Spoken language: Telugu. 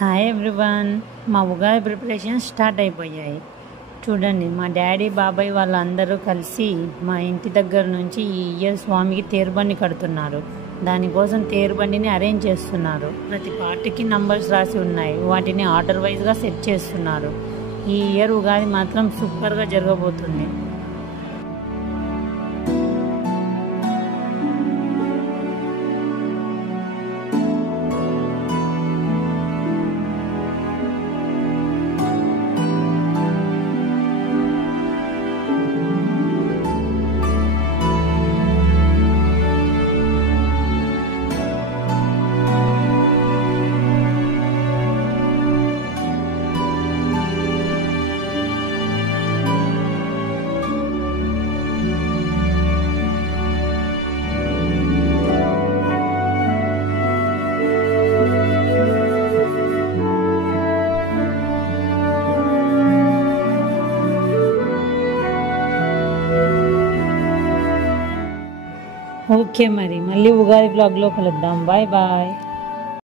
Hi everyone. మా ఉగాది ప్రిపరేషన్ స్టార్ట్ అయిపోయాయి. చూడండి, మా డాడీ బాబాయ్ వాళ్ళందరూ కలిసి మా ఇంటి దగ్గర నుంచి ఈ ఇయర్ స్వామికి తేరుబండి కడుతున్నారు. దానికోసం తేరుబండిని అరేంజ్ చేస్తున్నారు. ప్రతి పార్టీకి నంబర్స్ రాసి ఉన్నాయి. వాటిని ఆర్డర్ వైజ్గా సెట్ చేస్తున్నారు. ఈ ఇయర్ ఉగాది మాత్రం సూపర్గా జరగబోతుంది. ఓకే, మరి మళ్ళీ ఉగాది బ్లాగ్లో కలుద్దాం. Bye bye.